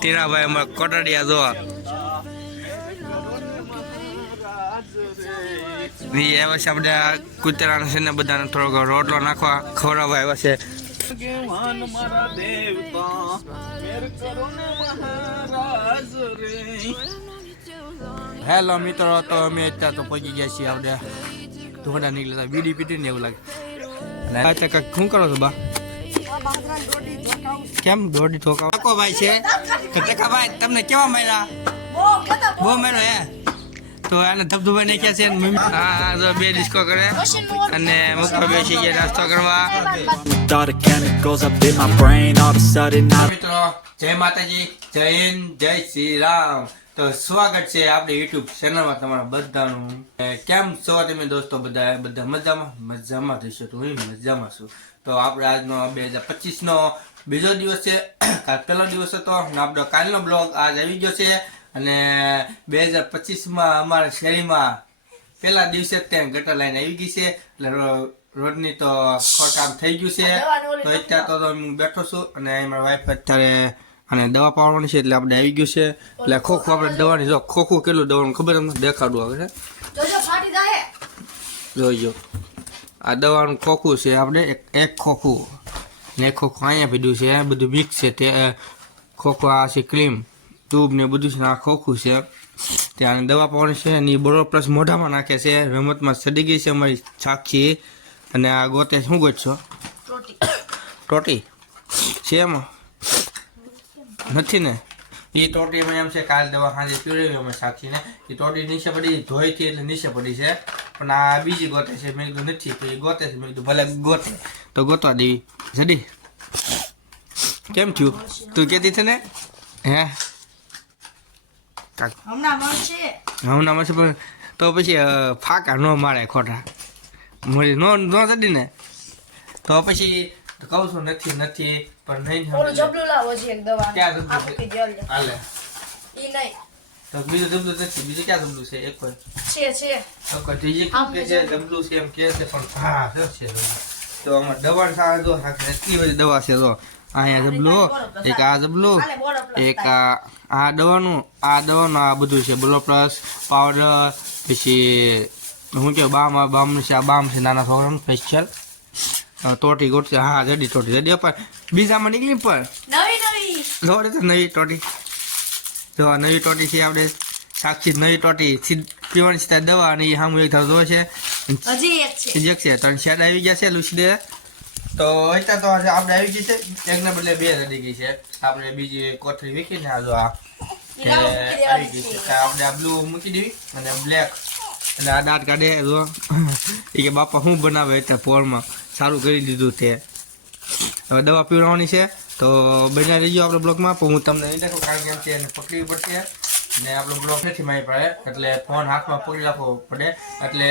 ટીનાભાઈ અમારે કોટડિયા જોવા. આવ્યા છે આપણે આ કૂતરાના છે ને બધાને થોડોક રોટલો નાખવા. ખવડાવવા આવ્યા છે. હેલો મિત્રો તો અમે અત્યારે તો પહોંચી ગયા છીએ આપણે ધોડા નીકળતા બીડી પીટી ને એવું લાગે. શું કરો છો બા? કેમ દોડી ઠોકાવ? ટકો ભાઈ છે. તો ટકા ભાઈ તમને કેવા મળ્યા બહુ મળ્યો હે. તો આને ધબધુભાઈ નાખ્યા છે હા તો બે ડિસ્કો કરે. અને મુખમાં બેસી ગયા નાસ્તો કરવા. મિત્રો જય માતાજી જય હિન્દ જય શ્રી રામ. તો સ્વાગત છે આપણે યુટ્યુબ ચેનલમાં તમારા બધાનું. કેમ છો તમે દોસ્તો બધા? બધા મજામાં? મજામાં થશો તો હું મજામાં છું. તો આપણે આજનો બે હજાર પચીસનો બીજો દિવસ છે. કાલ પહેલો દિવસ હતો આપણો કાલનો બ્લોગ આજ આવી ગયો છે. અને બે હજાર પચીસમાં અમારા શેરીમાં પહેલા દિવસે ત્યાં ગટર લાઈન આવી ગઈ છે. એટલે રોડની તો ખોટકામ થઈ ગયું છે. તો અત્યારે તો હું બેઠો છું અને મારા વાઈફ અત્યારે અને દવા પાડવાની છે એટલે આપણે આવી ગયું છે. એટલે ખોખું આપણે દવાની જો ખોખું કેટલું દવાનું ખબર તમને? દેખાડું આવે છે જોઈજો આ દવાનું ખોખું છે આપણે એક ખોખું. ને ખોખું અહીંયા પીધું છે બધું મિક્સ છે તે ખોખું આ છે ક્રીમ ટ્યુબ ને બધું છે ને આ ખોખું છે. ત્યાં દવા પાવાની છે અને એ બરોબર પ્લસ મોઢામાં નાખે છે રમતમાં સડી ગઈ છે અમારી સાક્ષી અને આ ગોતે શું ગોતશો? ટોટી છે એમાં નથી ને એ ટોટીમાં એમ છે કાલ દવા સાંજે પીવડાવી અમે સાક્ષીને. એ ટોટી નીચે પડી ધોઈથી એટલે નીચે પડી છે. પણ આ બીજી ગોતે છે મેં કીધું નથી તો એ ગોતે છે મેં કીધું ભલે ગોતે. તો ગોતવા દેવી જડી. કેમ થયું? તું કેતી છે ને? હે? હમણાં મળશે. પણ તો પછી ફાકા ન મારે ખોટા. મળી નો નો ચડી ને તો પછી કહું છું નથી નથી પણ નહીં ઓલું જબલું લાવો છે એક દવા. ક્યાં જબલું આપી મૂકી દે લે. હાલે. ઈ નહીં. તો બીજું જબલું નથી બીજું ક્યાં જબલું છે? એક કોઈ છે છે. તો ત્રીજી કે છે જબલું છે એમ કે છે પણ હા શું છે. તો આમાં દવા સારા જો એટલી બધી દવા છે તો અહીંયા જબલું એક આ જબલું એક આ આ દવાનું આ દવાનું આ બધું છે બ્લો પ્લસ પાવડર પછી હું કે બામ આ બામ છે આ બામ છે નાના છોકરાનું સ્પેશિયલ ટોટી ગોટી હા જડી ટોટી. જડી પણ બીજામાં નીકળી ને પણ. નવી નવી. જોડે તો નવી ટોટી. જો નવી ટોટી છે આપણે. સાક્ષી નવી ટોટી. પીવાની સીધા દવા અને એ સામું એક થતો છે. એક છે. ત્રણ શેડ આવી ગયા છે લુસી તો અત્યારે તો આપણે આવી ગઈ છે. એકને બદલે બે રડી ગઈ છે. આપણે બીજી કોથળી વીખીને આ જો આ. આવી ગઈ છે. આપણે આ બ્લુ મૂકી દેવી અને બ્લેક. અને આ દાંત કાઢે જો. એ કે બાપા શું બનાવે એટલે પોળમાં સારું કરી દીધું તે. હવે દવા પીવડાવવાની છે, તો બન્યા રહીજો આપણે બ્લોગમાં. હું તમને નહીં દેખું કારણ કે એમથી એને પકડવી પડશે. ને આપણો બ્લોગ નથી મારી પડે એટલે ફોન હાથમાં પકડી રાખવો પડે. એટલે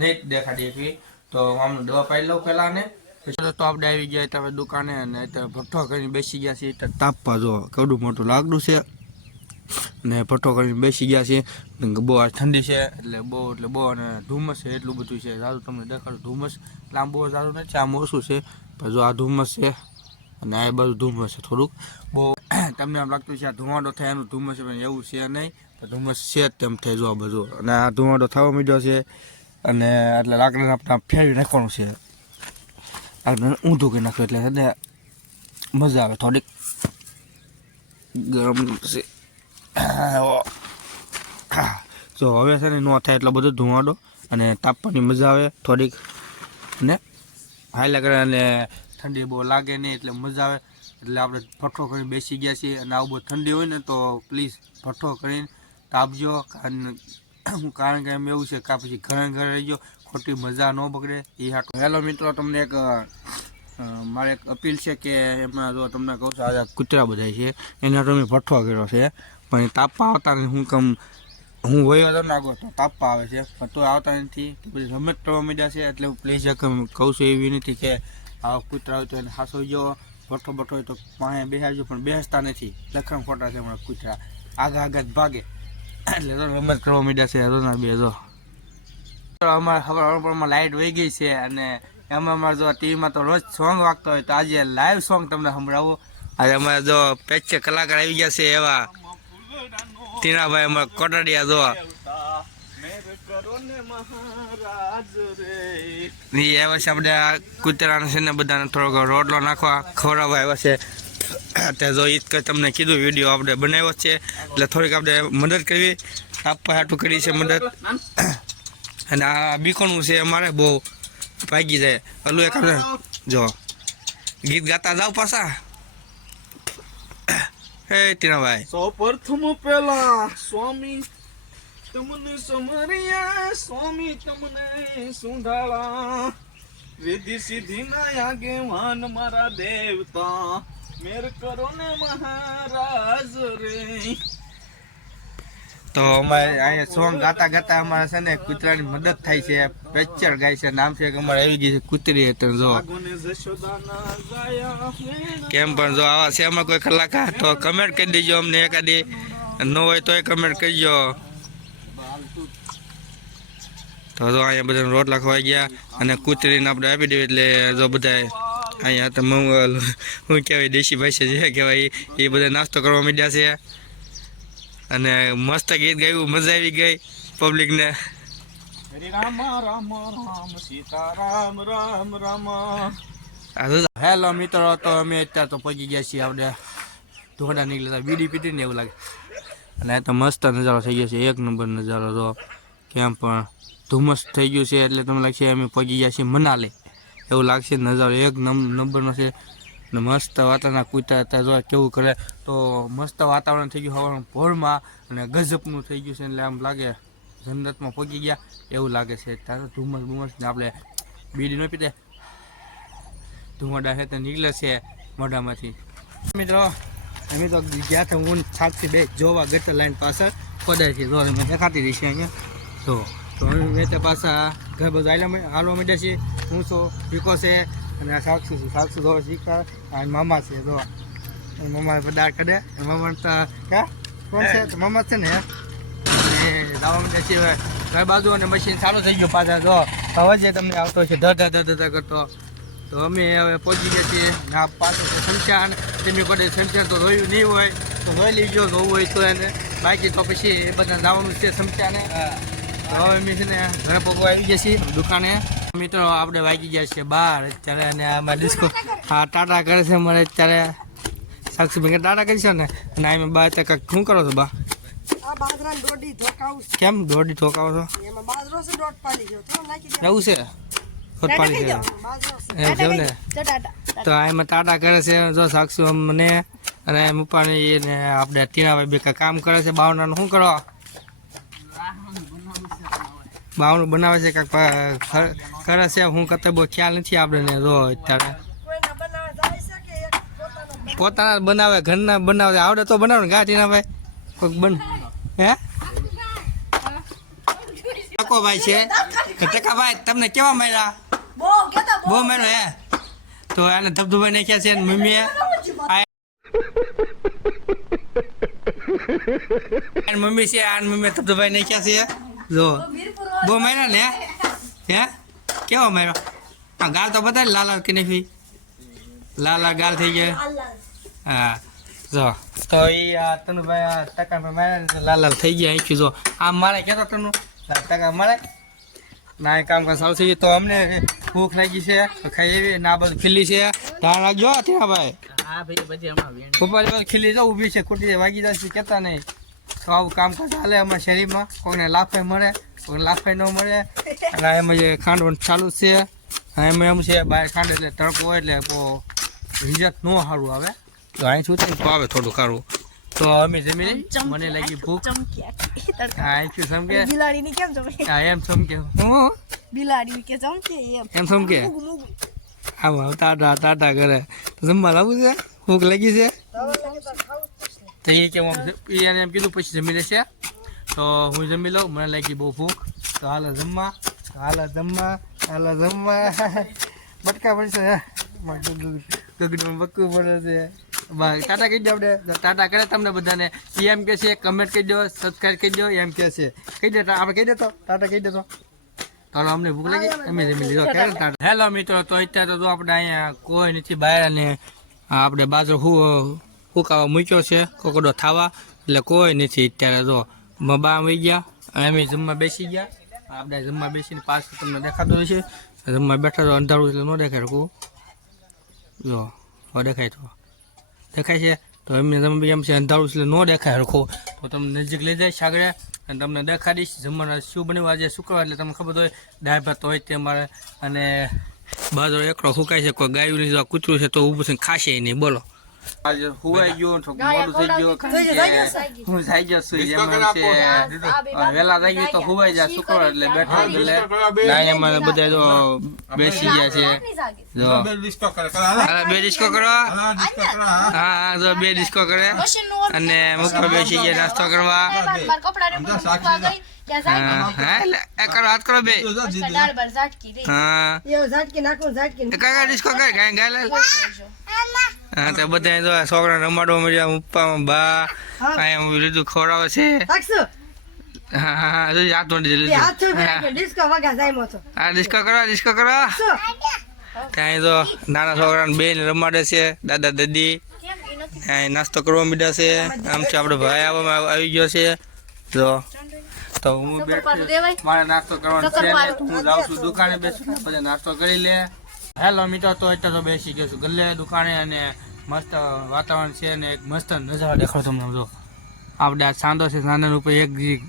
નહીં દેખાડી શકવી તો આમ દવા પાઈ લઉં પહેલાં ને તો આપણે આવી ગયા તમે દુકાને, અને ભઠ્ઠો કરીને બેસી ગયા છીએ. તાપવા જો, કેવડું મોટું લાગડું છે. ને ભઠ્ઠો કરીને બેસી ગયા છે. બહુ ઠંડી છે, એટલે બહુ એટલે બહુ અને ધુમ્મસ છે, એટલું બધું છે. સારું તમને દેખાડું, ધુમ્મસ. એટલે આમ બહુ સારું નથી, આમ ઓછું છે. પણ જો આ ધુમ્મસ છે, અને આ બધું ધુમ્મસ છે થોડુંક. બહુ તમને આમ લાગતું છે આ ધુમાડો થાય એનું ધુમ્મસ છે, પણ એવું છે નહીં. પણ ધુમ્મસ છે જ તેમ થાય જો બધું અને આ ધુમાડો થવા માંડ્યો છે, અને એટલે લાકડાને આપણે ફેરવી નાખવાનું છે. આપણે ઊંધું કરી નાખ્યું, એટલે મજા આવે થોડીક. ગરમ છે. જો, હવે છે ને ન થાય એટલો બધો ધુમાડો અને તાપવાની મજા આવે થોડીક. ને હાઈલા કરે અને ઠંડી બહુ લાગે નહીં એટલે મજા આવે. એટલે આપણે ભઠ્ઠો કરીને બેસી ગયા છીએ અને આવું બહુ ઠંડી હોય ને તો પ્લીઝ ભઠ્ઠો કરીને તાપજો. કારણ કારણ કે એમ એવું છે કે પછી ઘરે ઘરે રહીજો ખોટી મજા ન બગડે. એ હાટું. હેલો મિત્રો, તમને એક મારે એક અપીલ છે કે એમાં જો તમને કહું છું, આજે કૂતરા બધા છે, એના તમે ભઠ્ઠો કર્યો છે. પણ એ તાપવા આવતા નથી. હું કમ હું વયો હતો નાગો તો તાપા આવે છે. પણ તો આવતા નથી. પછી રમત કરવા માંડ્યા છે એટલે હું પ્લીઝ કહું છું એવી નથી કે આ કૂતરા હોય તો એને હાસો જો બઠો બઠો હોય તો પાસે બેસાડજો પણ બેસતા નથી. લખણ ખોટા છે હમણાં કૂતરા. આગા આગા ભાગે. એટલે તો રમત કરવા માંડ્યા છે રોના બે જો અમારે હવારમાં લાઇટ વહી ગઈ છે અને એમાં અમારે જો ટીવીમાં તો રોજ સોંગ વાગતો હોય તો આજે લાઈવ સોંગ તમને સંભળાવો. આજે અમારે જો પેચ કલાકાર આવી ગયા છે એવા ટીનાભાઈ અમારે કોટડિયા જોવા. એ આવ્યા છે આપણે આ કૂતરાને છે ને બધાને થોડોક રોટલો નાખવા. ખવડાવવા આવ્યા છે. તે જો ઈદ કે તમને કીધું, વીડિયો આપણે બનાવ્યો છે. એટલે થોડીક આપણે મદદ કરવી. આપવા હાટું કરી મદદ. અને આ બીકોનું છે અમારે બહુ ભાગી જાય. ઓલું એક આપણે જો ગીત ગાતા જાવ પાછા. હે ટીનાભાઈ સૌ પ્રથમ પેલા, સ્વામી તમને સમર્યા, સ્વામી તમને સુંધાળા. રિધિ સિદ્ધિ આગેવાન મારા દેવતા. મેર કરો ને મહારાજ રે. તો અમારે અહીંયા સોંગ ગાતા ગાતા અમારે છે ને કૂતરાની મદદ થાય છે. પેક્ચર ગાય છે, નામ છે કે અમારે આવી ગઈ છે કૂતરી એટલે જો. કેમ પણ જો આવા છે અમારે કોઈ કલાકાર તો કમેન્ટ કરી દેજો અમને એકાદી. ન હોય તોય કમેન્ટ કરજો. તો જો અહીંયા બધાને રોટલા ખવાઈ ગયા અને કૂતરીને આપણે આપી દેવી એટલે જો બધાએ અહીંયા તો હું કહેવાય, દેશી ભાષા જે કહેવાય, એ બધા નાસ્તો કરવા માંડ્યા છે. અને મસ્ત ગીત ગાયું મજા આવી ગઈ પબ્લિકને રામ રામ રામ સીતારામ રામ રામ. હેલો મિત્રો તો અમે અત્યારે તો પહોંચી ગયા છીએ આપણે ઢોડા નીકળ્યા બીડી પીટી ને એવું લાગે. અને આ તો મસ્ત નજારો થઈ ગયો છે એક નંબર નજારો તો. કેમ પણ ધુમ્મસ થઈ ગયું છે એટલે તમને લાગશે અમે પહોંચી ગયા છીએ મનાલે. એવું લાગશે નજારો એક નંબરનો છે. ને મસ્ત વાતાવરણ કૂતા હતા. જો કેવું કરે તો મસ્ત વાતાવરણ થઈ ગયું હવાનું ભોરમાં અને ગજબનું થઈ ગયું છે એટલે આમ લાગે જન્નતમાં પહોંચી ગયા. એવું લાગે છે. ત્યારે ધુમ્મસ બુમ્મસ ને આપણે બીડી ન પીતે. ધુમાડા છે તે નીકળે છે મોઢામાંથી. મિત્રો અમે તો ગયા હતા હું સાતથી બે જોવા ગટર લાઈન પાછળ કોદાયથી જો અમે દેખાતી રહી અહીંયા. તો તો અમે તે પાછા ઘર બધું હાલવા માંડ્યા છીએ. હું છો પીકો છે. અને આ સાક્ષુ છું. સાક્ષુ ધોવા શીખા અને મામા છે જો. અને મામા દાળ કાઢે. અને મામા ક્યાં કોણ છે? તો મામા છે ને લાવવા માંડ્યા છીએ હવે. ઘર બાજુ અને મશીન ચાલુ થઈ ગયું પાછા જો. હવે જે તમને આવતો છે ધ ધ ધ કરતો. તો અમે હવે પહોંચી ગયા છીએ. આ પાછો તો સમચાન તેમની પડે સમચાન તો રોયું નહીં હોય તો રોઈ લીજો રોવું હોય તો એને. બાકી તો પછી એ બધા દાવાનું છે સમચાને તો હવે અમે છે ને ઘરે પગવા આવી ગયા છીએ દુકાને. મિત્રો આપણે વાગી ગયા છે બહાર અત્યારે અને આમાં ડિસ્કો હા ટાટા કરે છે અમારે અત્યારે. સાક્ષી ભાઈ ટાટા કરી છે ને? અને આમે બહાર તો કંઈક શું કરો છો બા. કેમ દોડી ઠોકાવો છો? એવું છે? ખોટ પાડી છે. એમ છે ને તો આ એમાં ટાટા કરે છે જો સાક્ષી અમને અને મુપાણી ને આપણે ટીનાભાઈ બે કામ કરે છે બાવનાનું શું કરો? બાવનું બનાવે છે કાંક કરે છે, હું કરતા બહુ ખ્યાલ નથી આપણે જો અત્યારે. પોતાનો બનાવે, ઘરના બનાવે, આવડે તો બનાવે ને ગાંઠી ના ભાઈ કોઈક બન, હે? ભાઈ છે. તો ટકાભાઈ તમને કેવા મળ્યા બહુ મળ્યો મેળો હે? તો એને ધબધબાઈ નાખ્યા છે મમ્મીએ. મમ્મી છે, આ મમ્મી ધબધબાઈ નાખ્યા છે. જો. બહુ માર્યા ને હે? કેવો માર્યો? આ ગાલ તો બધા લાલા કે નહીં લાલ ગાલ થઈ ગયા? હા. જો. તો એ આ તનુભાઈ આ ટકા માર્યા લાલ લાલ થઈ ગયા આંખ્યું જો. આમ મારે કહેતો તનું ટકા મારે? ના એ કામ સારું થઈ ગયું. તો અમને ભૂખ લાગી છે ખાઈ એવી ના બધું ખીલી છે. ધ્યાન રાખજો ત્યાં ભાઈ. ઉપર ઉપર ખીલી જો ઊભી છે ખોટી વાગી જશે કેતા નહીં. તો આવું કામકાજ હાલે અમારા શરીરમાં કોઈને લાફે મળે. કોઈને લાફે ન મળે. અને એમ જે ખાંડ ચાલુ છે એમ એમ છે બહાર ખાંડ એટલે તડકો હોય એટલે રિઝલ્ટ ન સારું આવે. તો અહીં શું થાય? આવે થોડું સારું તો અમે જમી મને લાગી ભૂખ. હા શું સમકે બિલાડીની કેમ જમે હા એમ સમકે હું? બિલાડી કે જમકે એમ. એમ સમકે હા હા ટાટા ટાટા કરે. તો જમવા લાવું છે? ભૂખ લાગી છે? તો એ કેમ એને એમ કીધું પછી જમી લેશે. તો હું જમી લઉં, મને લાગી બહુ ભૂખ. તો હાલો જમવા હાલો જમવા હાલો જમવા. બટકા પડશે ગગડમાં બકવું પડે છે. ટાટા કહી દો આપણે. ટાટા કરે તમને બધાને. એ એમ કે છે કમેન્ટ કહી દો સબસ્ક્રાઈબ કહી દો, એમ કે છે. કહી દે, આપણે કહી દેતો ટાટા કહી દેતો તો. અમને ભૂખ લાગી. અમે જમી લીધો. હેલો મિત્રો, તો અત્યારે તો આપણે અહીંયા કોઈ નથી બહાર અને આપણે બાજરો હું હુકાવા મૂક્યો છે, કોકડો થાવા. એટલે કોઈ નથી અત્યારે જો બા વહી ગયા અમે જમવા બેસી ગયા. આપણે જમવા બેસીને પાછું તમને દેખાતો રહેશે જમવા બેઠા તો અંધારું એટલે ન દેખાય રખું જો, હવે દેખાય તો. દેખાય છે? તો એમને તમે એમ છે, અંધારું એટલે ન દેખાય રખો તો તમને નજીક લઈ જાય સાગરે અને તમને દેખાડીશ જમવાના શું બન્યું આજે શુક્રવાર એટલે તમને ખબર હોય, દાળ ભાત હોય તે અમારે. અને બાજરો એકડો સુકાય છે, કોઈ ગાયું નહીં કૂતરું છે તો ઊભું થઈને ખાશે નહીં, બોલો. આજે હુવાઈ ગયો તો મોડું થઈ ગયું હું થઈ ગયો છું એમ એમ છે. વેલા થઈ ગયું તો હુવાઈ જાય શુક્ર એટલે બેઠા એટલે નાઈ એમાં બધા જો બેસી ગયા છે. જો. બે ડિસ્કો કરે. હા હા જો બે ડિસ્કો કરે. અને મુખમાં બેસી ગયા નાસ્તો કરવા. હા હા એટલે કરો હાથ કરો બે. હા. એવું ઝાટકી નાખું ઝાટકી કાકા ડિસ્કો કરે કાંઈ? ગાય હા તો બધા તો છોકરા રમાડવા મળ્યા ઉપવામાં બા કાંઈ એમ લીધું ખવડાવે છે. હા હા હા જો હાથ માંડી એ લીધું. હા. ડિસ્કો વગા જાય તો હા ડિસ્કો કરો ડિસ્કો કરો. ત્યાં તો નાના છોકરાને બેન રમાડે છે દાદા દાદી. નાસ્તો કરવા મીડા છે. આમ છે આપણો ભાઈ આવવામાં આવી ગયો છે. જો. તો હું મારે નાસ્તો કરવાનો છે હું જાઉં છું દુકાને બેસું પછી નાસ્તો કરી લે. હેલો મિત્રો તો એટલે તો બેસી ગયો છું ગલ્લે દુકાને અને મસ્ત વાતાવરણ છે અને એક મસ્ત નજારો દેખાડો તમને જો. આપણે આ સાંધો છે સાંધા ઉપર એક જીક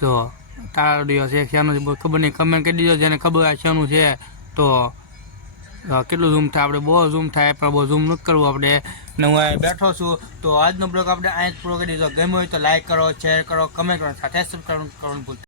જો તારા છે બહુ ખબર નહીં. કમેન્ટ કરી દીધો જેને ખબર આ શ્યાનું છે તો કેટલું ઝૂમ થાય આપણે બહુ ઝૂમ થાય, પણ બહુ ઝૂમ નથી કરવું આપણે ને હું બેઠો છું, તો આજનો બ્લોગ આપણે અહીં જ પૂરો કરી દીધો ગમ્યો હોય તો લાઇક કરો શેર કરો કમેન્ટ કરો, સાથે સબસ્ક્રાઈબ કરવાનું ભૂલતા.